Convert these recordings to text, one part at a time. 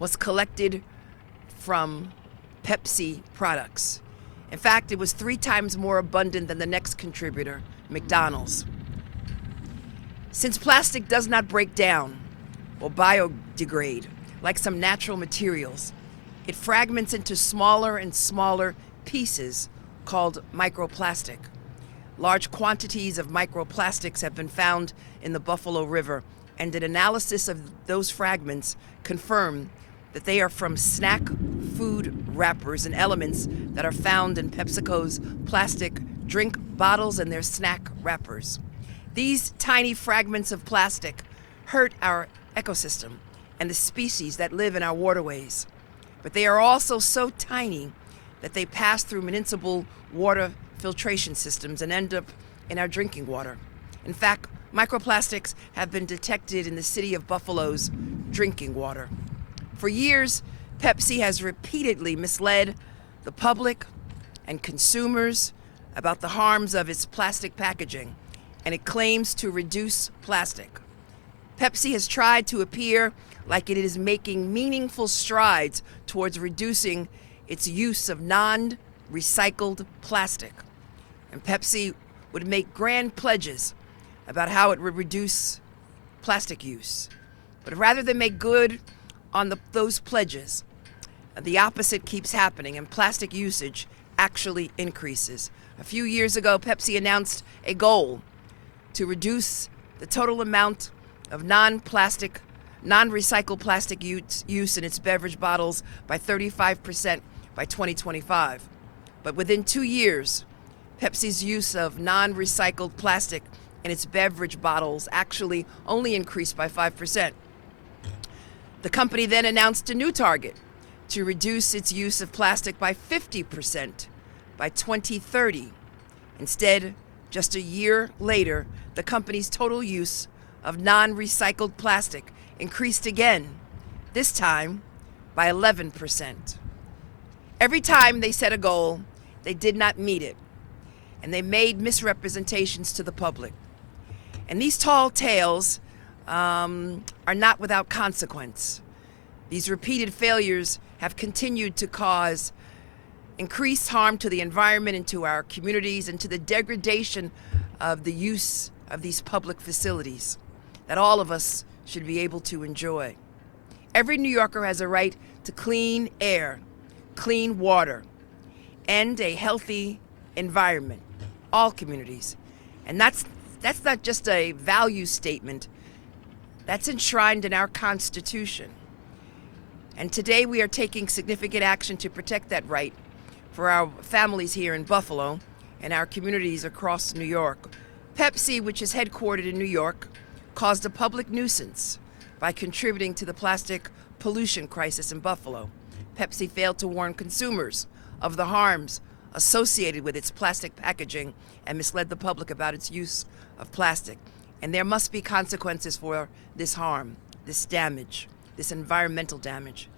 was collected from Pepsi products. In fact, it was 3 times more abundant than the next contributor, McDonald's. Since plastic does not break down or biodegrade like some natural materials, it fragments into smaller and smaller pieces called microplastic. Large quantities of microplastics have been found in the Buffalo River, and an analysis of those fragments confirmed that they are from snack food wrappers and elements that are found in PepsiCo's plastic drink bottles and their snack wrappers. These tiny fragments of plastic hurt our ecosystem and the species that live in our waterways. But they are also so tiny that they pass through municipal water filtration systems and end up in our drinking water. In fact, microplastics have been detected in the city of Buffalo's drinking water. For years, Pepsi has repeatedly misled the public and consumers about the harms of its plastic packaging, and it claims to reduce plastic. Pepsi has tried to appear like it is making meaningful strides towards reducing its use of non-recycled plastic. And Pepsi would make grand pledges about how it would reduce plastic use. But rather than make good on those pledges, the opposite keeps happening, and plastic usage actually increases. A few years ago, Pepsi announced a goal to reduce the total amount of non-recycled plastic use in its beverage bottles by 35% by 2025. But within 2 years, Pepsi's use of non-recycled plastic in its beverage bottles actually only increased by 5%. The company then announced a new target to reduce its use of plastic by 50% by 2030. Instead, just a year later, the company's total use of non-recycled plastic increased again, this time by 11%. Every time they set a goal, they did not meet it, and they made misrepresentations to the public. And these tall tales are not without consequence. These repeated failures have continued to cause increased harm to the environment and to our communities and to the degradation of the use of these public facilities that all of us should be able to enjoy. Every New Yorker has a right to clean air, clean water, and a healthy environment, all communities. And that's not just a value statement, that's enshrined in our Constitution. And today we are taking significant action to protect that right for our families here in Buffalo and our communities across New York. Pepsi, which is headquartered in New York, caused a public nuisance by contributing to the plastic pollution crisis in Buffalo. Pepsi failed to warn consumers of the harms associated with its plastic packaging and misled the public about its use of plastic. And there must be consequences for this harm, this damage, this environmental damage.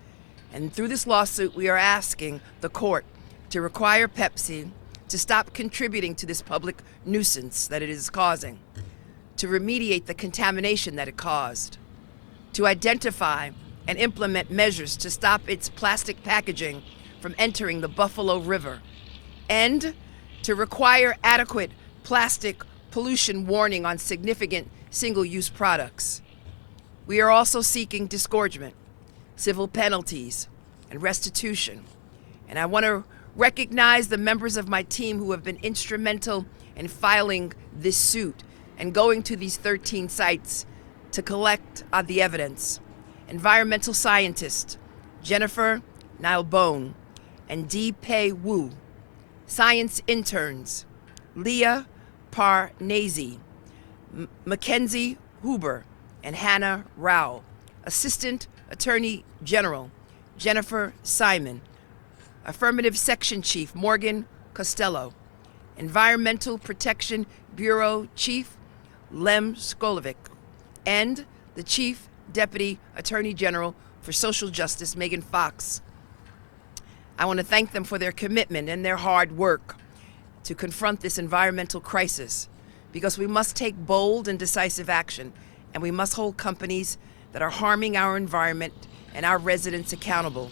And through this lawsuit, we are asking the court to require Pepsi to stop contributing to this public nuisance that it is causing, to remediate the contamination that it caused, to identify and implement measures to stop its plastic packaging from entering the Buffalo River, and to require adequate plastic pollution warning on significant single-use products. We are also seeking disgorgement, civil penalties, and restitution. And I want to recognize the members of my team who have been instrumental in filing this suit and going to these 13 sites to collect the evidence. Environmental scientist Jennifer Nilebone and Dee Pei Wu. Science interns Leah Parnasi, Mackenzie Huber, and Hannah Rao. Assistant Attorney General Jennifer Simon. Affirmative Section Chief Morgan Costello. Environmental Protection Bureau Chief Lem Skolovic. And the Chief Deputy Attorney General for Social Justice, Megan Fox. I want to thank them for their commitment and their hard work to confront this environmental crisis, because we must take bold and decisive action, and we must hold companies that are harming our environment and our residents accountable.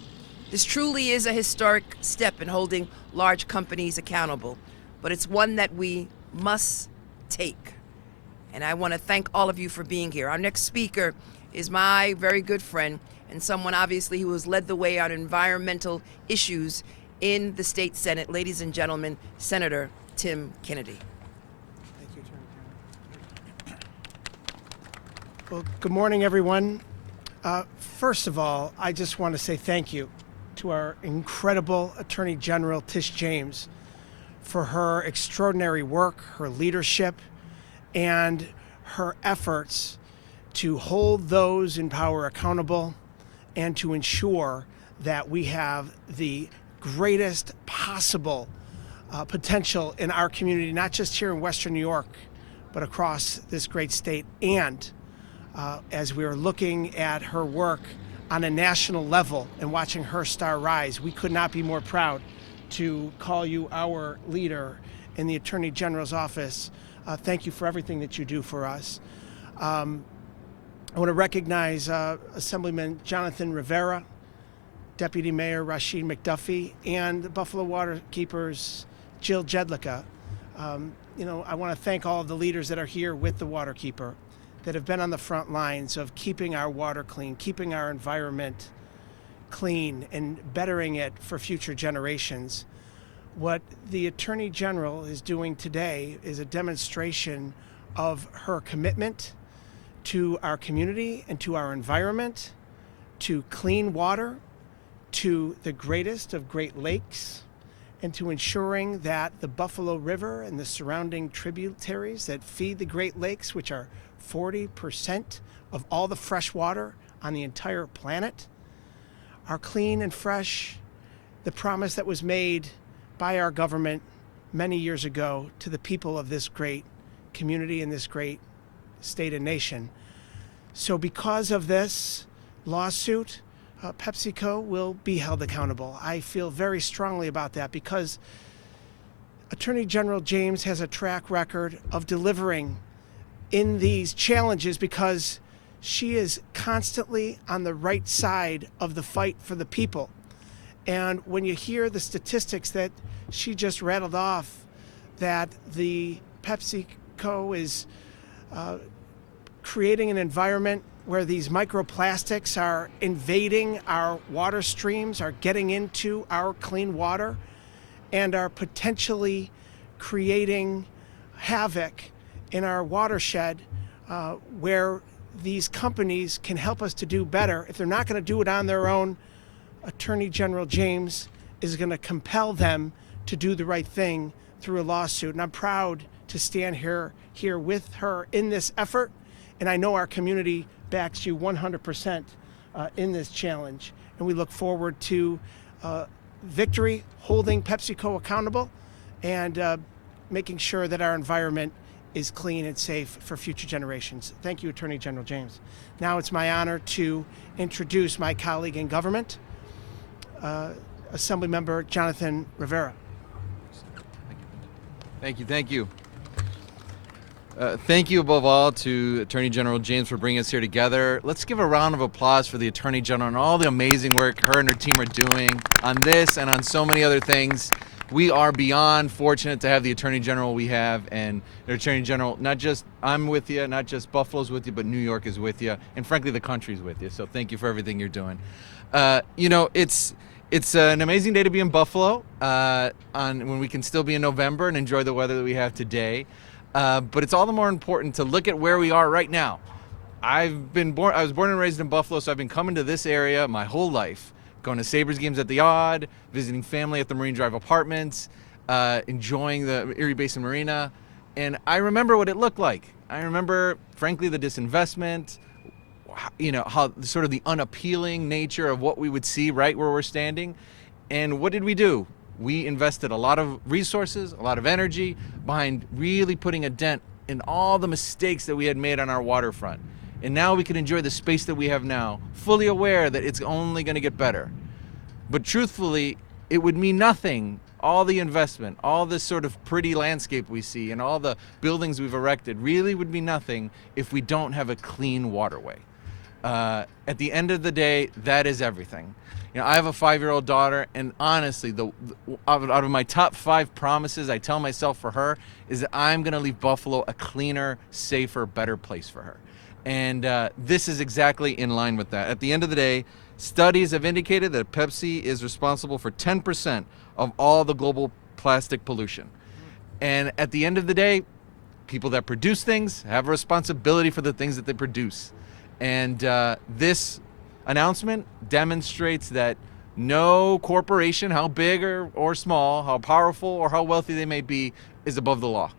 This truly is a historic step in holding large companies accountable, but it's one that we must take. And I want to thank all of you for being here. Our next speaker is my very good friend and someone obviously who has led the way on environmental issues in the state Senate. Ladies and gentlemen, Senator Tim Kennedy. Thank you, Attorney General. Well, good morning, everyone. First of all, I just want to say thank you to our incredible Attorney General Tish James for her extraordinary work, her leadership, and her efforts to hold those in power accountable and to ensure that we have the greatest possible potential in our community, not just here in Western New York, but across this great state. And as we are looking at her work on a national level and watching her star rise, we could not be more proud to call you our leader in the Attorney General's office. Thank you for everything that you do for us. I want to recognize Assemblyman Jonathan Rivera, Deputy Mayor Rashid McDuffie, and the Buffalo Waterkeepers Jill Jedlicka. I want to thank all of the leaders that are here with the Waterkeeper that have been on the front lines of keeping our water clean, keeping our environment clean, and bettering it for future generations. What the Attorney General is doing today is a demonstration of her commitment to our community and to our environment, to clean water, to the greatest of Great Lakes, and to ensuring that the Buffalo River and the surrounding tributaries that feed the Great Lakes, which are 40% of all the fresh water on the entire planet, are clean and fresh. The promise that was made by our government many years ago to the people of this great community and this great state and nation. So because of this lawsuit, PepsiCo will be held accountable. I feel very strongly about that because Attorney General James has a track record of delivering in these challenges because she is constantly on the right side of the fight for the people. And when you hear the statistics that she just rattled off, that the PepsiCo is creating an environment where these microplastics are invading our water streams, are getting into our clean water, and are potentially creating havoc in our watershed, where these companies can help us to do better. If they're not going to do it on their own, Attorney General James is going to compel them to do the right thing through a lawsuit. And I'm proud to stand here with her in this effort. And I know our community backs you 100% in this challenge. And we look forward to victory, holding PepsiCo accountable, and making sure that our environment is clean and safe for future generations. Thank you, Attorney General James. Now it's my honor to introduce my colleague in government, Assemblymember Jonathan Rivera. Thank you. Thank you above all to Attorney General James for bringing us here together. Let's give a round of applause for the Attorney General and all the amazing work her and her team are doing on this and on so many other things. We are beyond fortunate to have the Attorney General we have, and the Attorney General, not just I'm with you, not just Buffalo's with you, but New York is with you, and frankly the country's with you. So thank you for everything you're doing. It's an amazing day to be in Buffalo when we can still be in November and enjoy the weather that we have today. But it's all the more important to look at where we are right now. I was born and raised in Buffalo, so I've been coming to this area my whole life, going to Sabres games at the Odd, visiting family at the Marine Drive Apartments, enjoying the Erie Basin Marina, and I remember what it looked like. I remember, frankly, the disinvestment, how sort of the unappealing nature of what we would see right where we're standing. And what did we do? We invested a lot of resources, a lot of energy behind really putting a dent in all the mistakes that we had made on our waterfront. And now we can enjoy the space that we have now, fully aware that it's only going to get better. But truthfully, it would mean nothing, all the investment, all this sort of pretty landscape we see, and all the buildings we've erected really would mean nothing if we don't have a clean waterway. At the end of the day, that is everything. You know, I have a 5-year-old daughter, and honestly, out of my top 5 promises I tell myself for her is that I'm going to leave Buffalo a cleaner, safer, better place for her. And this is exactly in line with that. At the end of the day, studies have indicated that Pepsi is responsible for 10% of all the global plastic pollution. And at the end of the day, people that produce things have a responsibility for the things that they produce. And this announcement demonstrates that no corporation, how big or small, how powerful or how wealthy they may be, is above the law.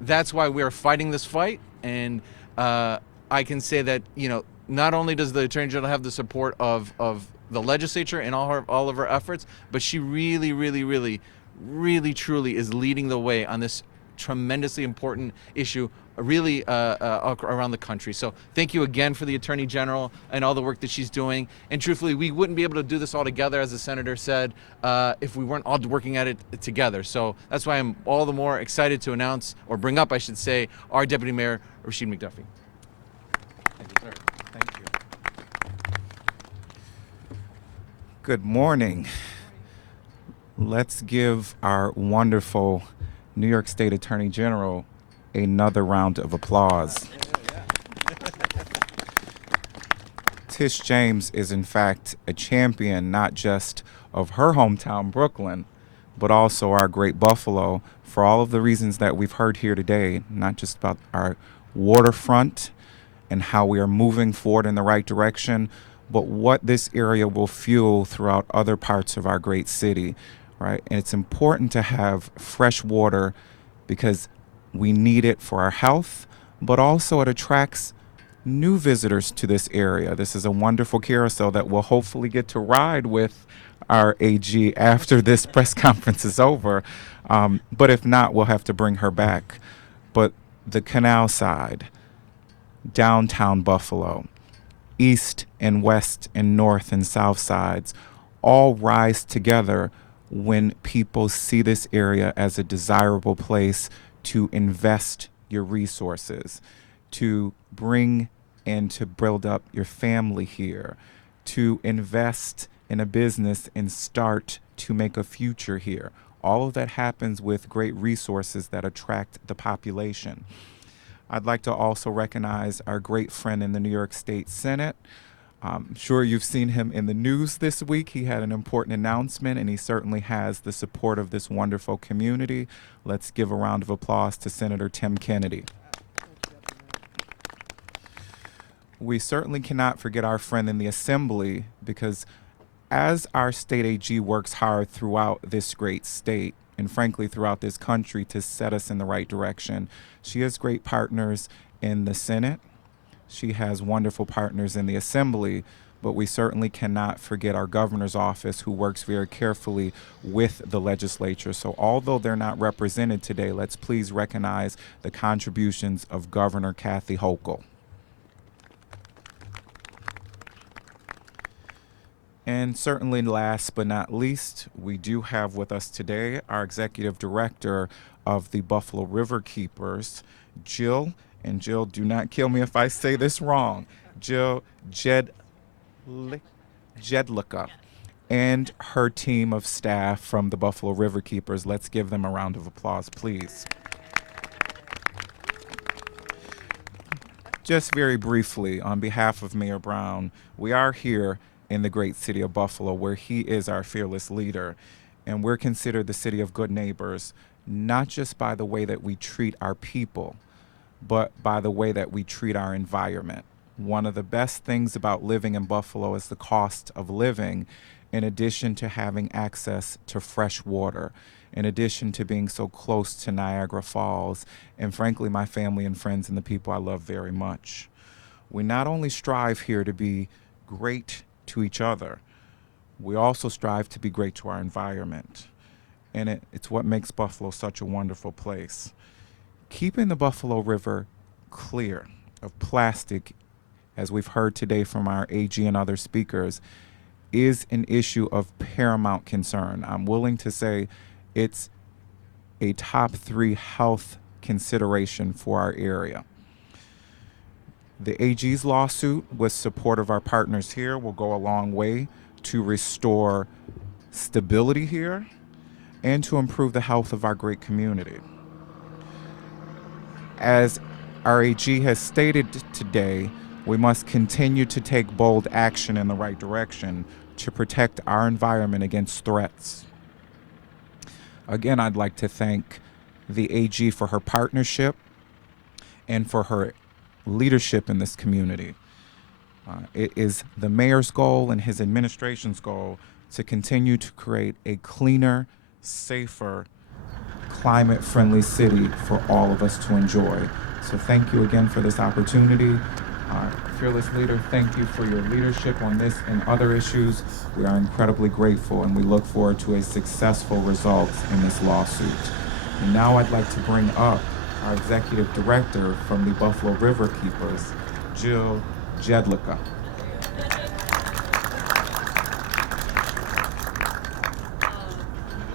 That's why we're fighting this fight. And I can say that, you know, not only does the Attorney General have the support of the legislature in all of her efforts, but she really truly is leading the way on this tremendously important issue really around the country. So thank you again for the Attorney General and all the work that she's doing. And truthfully, we wouldn't be able to do this all together, as the Senator said, if we weren't all working at it together. So that's why I'm all the more excited to announce, or bring up, I should say, our Deputy Mayor, Rashid McDuffie. Thank you, sir. Thank you. Good morning. Let's give our wonderful New York State Attorney General another round of applause. Tish James is in fact a champion not just of her hometown, Brooklyn, but also our great Buffalo, for all of the reasons that we've heard here today, not just about our waterfront and how we are moving forward in the right direction, but what this area will fuel throughout other parts of our great city, right? And it's important to have fresh water because we need it for our health, but also it attracts new visitors to this area. This is a wonderful carousel that we'll hopefully get to ride with our AG after this press conference is over. But if not, we'll have to bring her back. But the canal side, downtown Buffalo, east and west and north and south sides all rise together when people see this area as a desirable place to invest your resources, to bring and to build up your family here, to invest in a business and start to make a future here. All of that happens with great resources that attract the population. I'd like to also recognize our great friend in the New York State Senate. I'm sure you've seen him in the news this week. He had an important announcement, and he certainly has the support of this wonderful community. Let's give a round of applause to Senator Tim Kennedy. We certainly cannot forget our friend in the Assembly, because as our state AG works hard throughout this great state, and frankly throughout this country, to set us in the right direction, she has great partners in the Senate. She has wonderful partners in the Assembly, but we certainly cannot forget our governor's office, who works very carefully with the legislature. So although they're not represented today, let's please recognize the contributions of Governor Kathy Hochul. And certainly last but not least, we do have with us today our executive director of the Buffalo River Keepers, Jill. And Jill, do not kill me if I say this wrong. Jill Jedlicka and her team of staff from the Buffalo River Keepers. Let's give them a round of applause, please. Just very briefly, on behalf of Mayor Brown, we are here in the great city of Buffalo, where he is our fearless leader. And we're considered the city of good neighbors, not just by the way that we treat our people, but by the way that we treat our environment. One of the best things about living in Buffalo is the cost of living, in addition to having access to fresh water, in addition to being so close to Niagara Falls, and frankly, my family and friends and the people I love very much. We not only strive here to be great to each other, we also strive to be great to our environment. And it's what makes Buffalo such a wonderful place. Keeping the Buffalo River clear of plastic, as we've heard today from our AG and other speakers, is an issue of paramount concern. I'm willing to say it's a top 3 health consideration for our area. The AG's lawsuit, with support of our partners here, will go a long way to restore stability here and to improve the health of our great community. As our AG has stated today, we must continue to take bold action in the right direction to protect our environment against threats. Again, I'd like to thank the AG for her partnership and for her leadership in this community. It is the mayor's goal and his administration's goal to continue to create a cleaner, safer, climate-friendly city for all of us to enjoy. So thank you again for this opportunity. Fearless leader, thank you for your leadership on this and other issues. We are incredibly grateful, and we look forward to a successful result in this lawsuit. And now I'd like to bring up our executive director from the Buffalo River Keepers, Jill Jedlicka.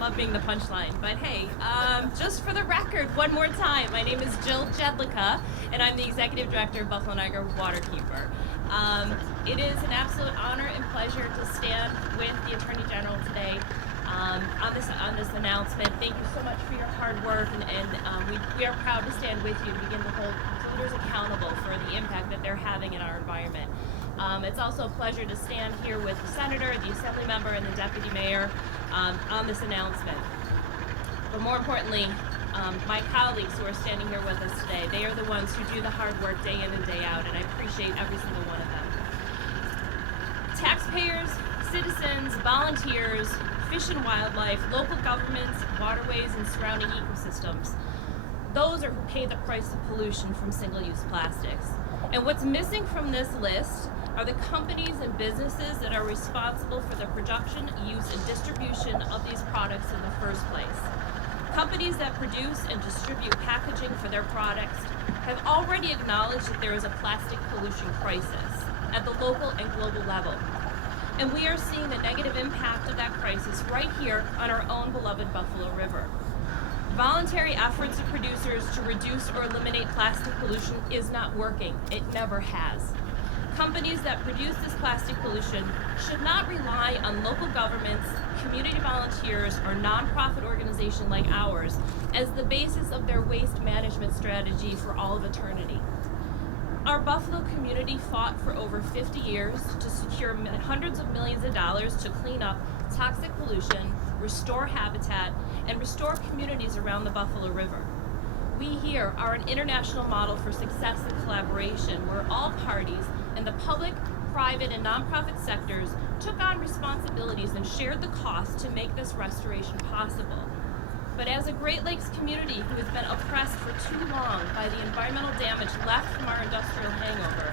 Love being the punchline, but hey, just for the record, one more time, my name is Jill Jedlicka, and I'm the Executive Director of Buffalo Niagara Waterkeeper. It is an absolute honor and pleasure to stand with the Attorney General today on this announcement. Thank you so much for your hard work, and we are proud to stand with you to begin to hold polluters accountable for the impact that they're having in our environment. It's also a pleasure to stand here with the Senator, the Assembly Member, and the Deputy Mayor on this announcement. But more importantly, my colleagues who are standing here with us today, they are the ones who do the hard work day in and day out, and I appreciate every single one of them. Taxpayers, citizens, volunteers, fish and wildlife, local governments, waterways, and surrounding ecosystems. Those are who pay the price of pollution from single-use plastics. And what's missing from this list are the companies and businesses that are responsible for the production, use, and distribution of these products in the first place. Companies that produce and distribute packaging for their products have already acknowledged that there is a plastic pollution crisis at the local and global level. And we are seeing the negative impact of that crisis right here on our own beloved Buffalo River. Voluntary efforts of producers to reduce or eliminate plastic pollution is not working. It never has. Companies that produce this plastic pollution should not rely on local governments, community volunteers, or nonprofit organizations like ours as the basis of their waste management strategy for all of eternity. Our Buffalo community fought for over 50 years to secure hundreds of millions of dollars to clean up toxic pollution, restore habitat, and restore communities around the Buffalo River. We here are an international model for success and collaboration where all parties in the public, private, and nonprofit sectors took on responsibilities and shared the cost to make this restoration possible. But as a Great Lakes community who has been oppressed for too long by the environmental damage left from our industrial hangover,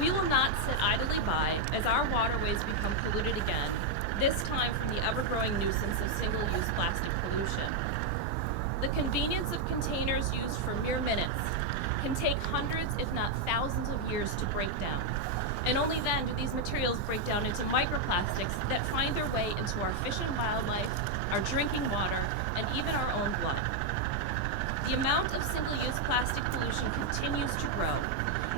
we will not sit idly by as our waterways become polluted again, this time from the ever-growing nuisance of single-use plastic pollution. The convenience of containers used for mere minutes can take hundreds, if not thousands of years to break down. And only then do these materials break down into microplastics that find their way into our fish and wildlife, our drinking water, and even our own blood. The amount of single-use plastic pollution continues to grow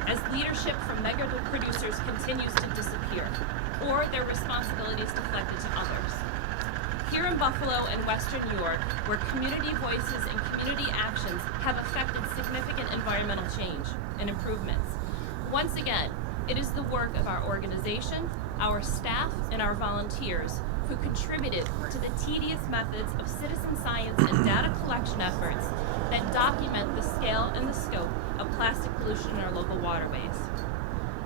as leadership from mega producers continues to disappear, or their responsibility is deflected to others. Here in Buffalo and Western New York, where community voices and community actions have affected significant environmental change and improvements, once again, it is the work of our organization, our staff, and our volunteers who contributed to the tedious methods of citizen science and data collection efforts that document the scale and the scope of plastic pollution in our local waterways.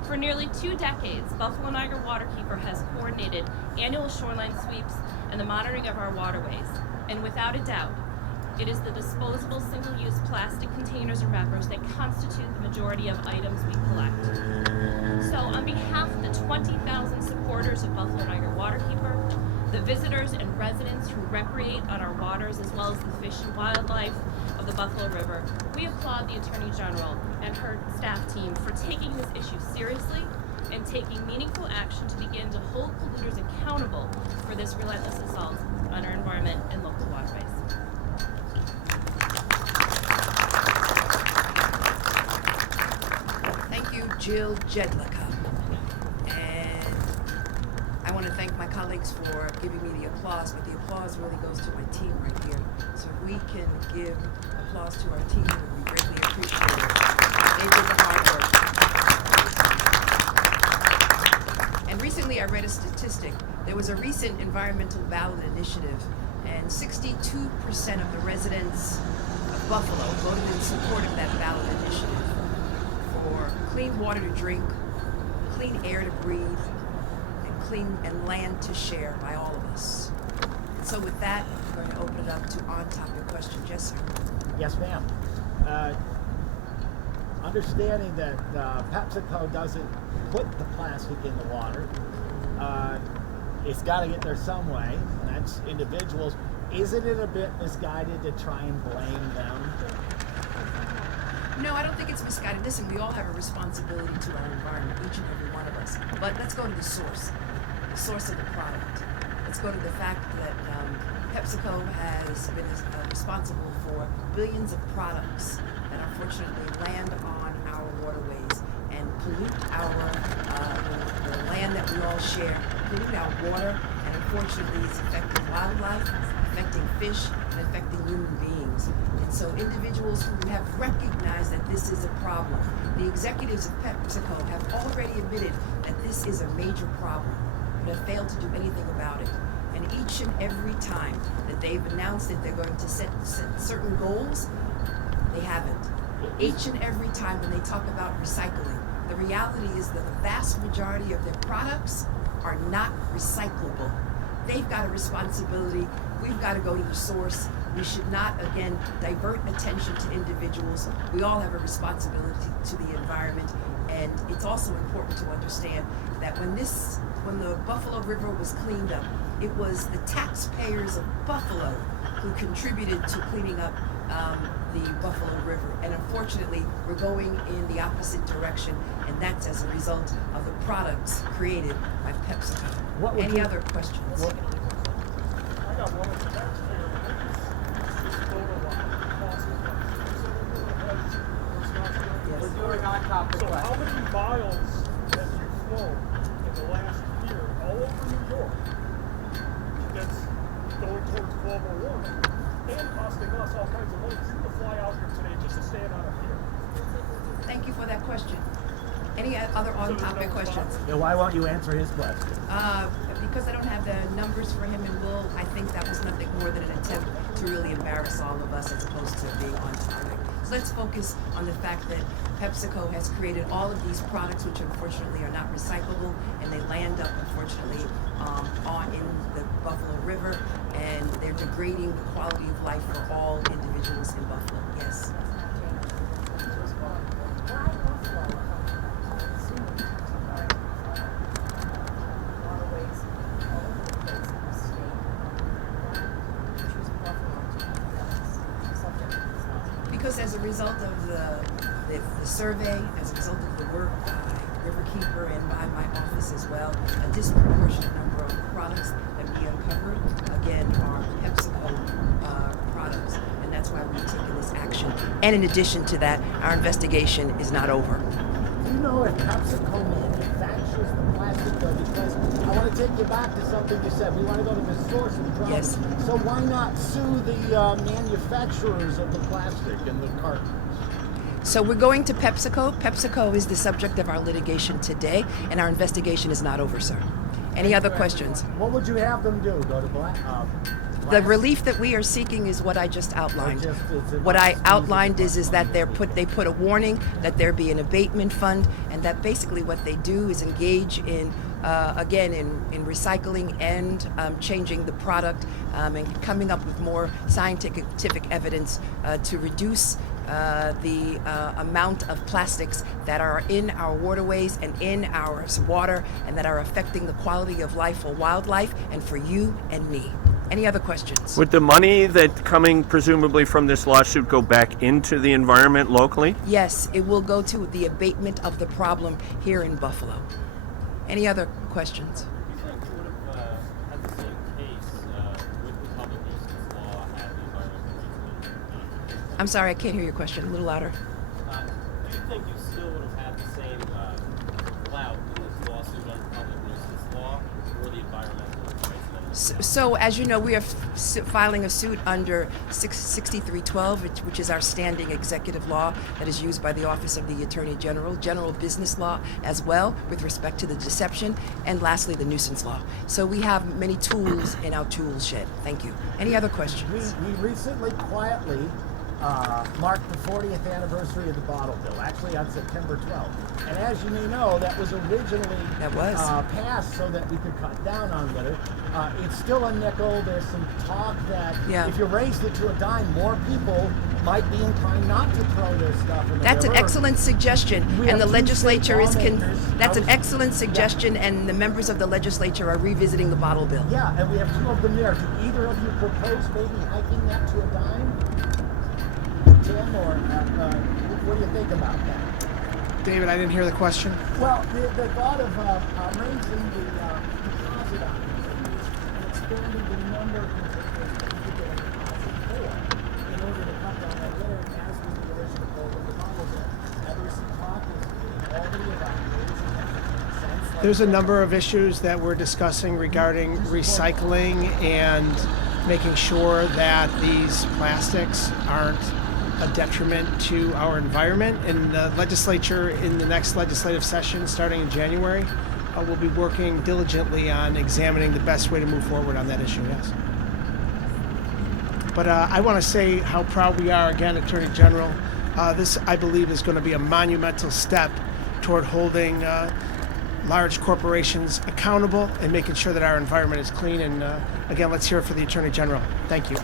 For nearly 2 decades, Buffalo Niagara Waterkeeper has coordinated annual shoreline sweeps and the monitoring of our waterways. And without a doubt, it is the disposable single-use plastic containers and wrappers that constitute the majority of items we collect. So on behalf of the 20,000 supporters of Buffalo Niagara Waterkeeper, the visitors and residents who recreate on our waters, as well as the fish and wildlife of the Buffalo River, we applaud the Attorney General and her staff team for taking this issue seriously and taking meaningful action to begin to hold polluters accountable for this relentless assault on our environment and local waterways. Thank you, Jill Jedlicka. And I want to thank my colleagues for giving me the applause, but the applause really goes to my team right here. So if we can give applause to our team, it would be greatly appreciated. They did the hard work. And recently I read a statistic. There was a recent environmental ballot initiative, and 62% of the residents of Buffalo voted in support of that ballot initiative for clean water to drink, clean air to breathe, and land to share by all of us. And so with that, I'm going to open it up to on-topic questions. Yes, sir. Yes, ma'am. Understanding that PepsiCo doesn't put the plastic in the water, it's got to get there some way, and that's individuals. Isn't it a bit misguided to try and blame them? No, I don't think it's misguided. Listen, we all have a responsibility to our environment, each and every one of us. But let's go to the source of the product. Let's go to the fact that PepsiCo has been responsible for billions of products that unfortunately land on our waterways and pollute the land that we all share, pollute our water, and unfortunately it's affecting wildlife, affecting fish, and affecting human beings. And so individuals who have recognized that this is a problem, the executives of PepsiCo have already admitted that this is a major problem, but have failed to do anything about it. And each and every time that they've announced that they're going to set certain goals, they haven't. Each and every time when they talk about recycling, the reality is that the vast majority of their products are not recyclable. They've got a responsibility. We've got to go to the source. We should not, again, divert attention to individuals. We all have a responsibility to the environment. And it's also important to understand that when the Buffalo River was cleaned up, it was the taxpayers of Buffalo who contributed to cleaning up the Buffalo River. And unfortunately, we're going in the opposite direction, and that's as a result of the products created by PepsiCo. Any other questions? I got one of the taxpayer Yes. So how many miles have you flown in the last year all over New York that's going towards global warming and costing us all kinds of money to fly out here today just to stand on a pier? Thank you for that question. Any other on-topic questions? Yeah, why won't you answer his question? Because I don't have the numbers for him and Will, I think that was nothing more than an attempt to really embarrass all of us as opposed to being on topic. So let's focus on the fact that PepsiCo has created all of these products which unfortunately are not recyclable, and they land up unfortunately in the Buffalo River, and they're degrading the quality of life for all individuals in Buffalo. Yes. Because as a result of the survey, as a result of the work by Riverkeeper and by my office as well, a disproportionate number of products that we uncovered, again, are PepsiCo products. And that's why we've taken this action. And in addition to that, our investigation is not over. Do you know if PepsiCo manufactures the plastic though? Because I want to take you back to something you said. We want to go to the source of the problem. Yes. So why not sue the manufacturers of the plastic and the cartons? So we're going to PepsiCo. PepsiCo is the subject of our litigation today, and our investigation is not over, sir. Any other questions? What would you have them do? Go to black? The relief that we are seeking is what I just outlined. It's What I about outlined squeezing is that they put a warning that there be an abatement fund, and that basically what they do is engage in in recycling and changing the product and coming up with more scientific evidence to reduce the amount of plastics that are in our waterways and in our water, and that are affecting the quality of life for wildlife and for you and me. Any other questions? Would the money that coming presumably from this lawsuit go back into the environment locally? Yes, it will go to the abatement of the problem here in Buffalo. Any other questions? You think you would have had the same case with the public nuisance law had the environmental I'm sorry, I can't hear your question. A little louder. Do you think you still would have had the same So, as you know, we are filing a suit under 6312, which is our standing executive law that is used by the Office of the Attorney General, general business law as well with respect to the deception, and lastly, the nuisance law. So we have many tools in our tool shed. Thank you. Any other questions? We recently quietly marked the 40th anniversary of the bottle bill, actually on September 12th. And as you may know, that was originally passed so that we could cut down on litter. It's still a nickel. There's some talk that if you raised it to a dime, more people might be inclined not to throw their stuff in the That's river. an excellent suggestion, and the legislature is that's an excellent suggestion, and the members of the legislature are revisiting the bottle bill. Yeah, and we have two of them there. Do either of you propose maybe hiking that to a dime? Tim, or what do you think about that? David, I didn't hear the question. Well, the thought of raising the deposit on these and expanding the number of containers that you could get a deposit for in order to cut down on litter, as was the original goal of the bottle bill. There some talk already about raising that. There's a number of issues that we're discussing regarding recycling and making sure that these plastics aren't a detriment to our environment. And the legislature in the next legislative session starting in January will be working diligently on examining the best way to move forward on that issue, yes. But I want to say how proud we are again, Attorney General. This, I believe, is going to be a monumental step toward holding large corporations accountable and making sure that our environment is clean. And again, let's hear it for the Attorney General. Thank you.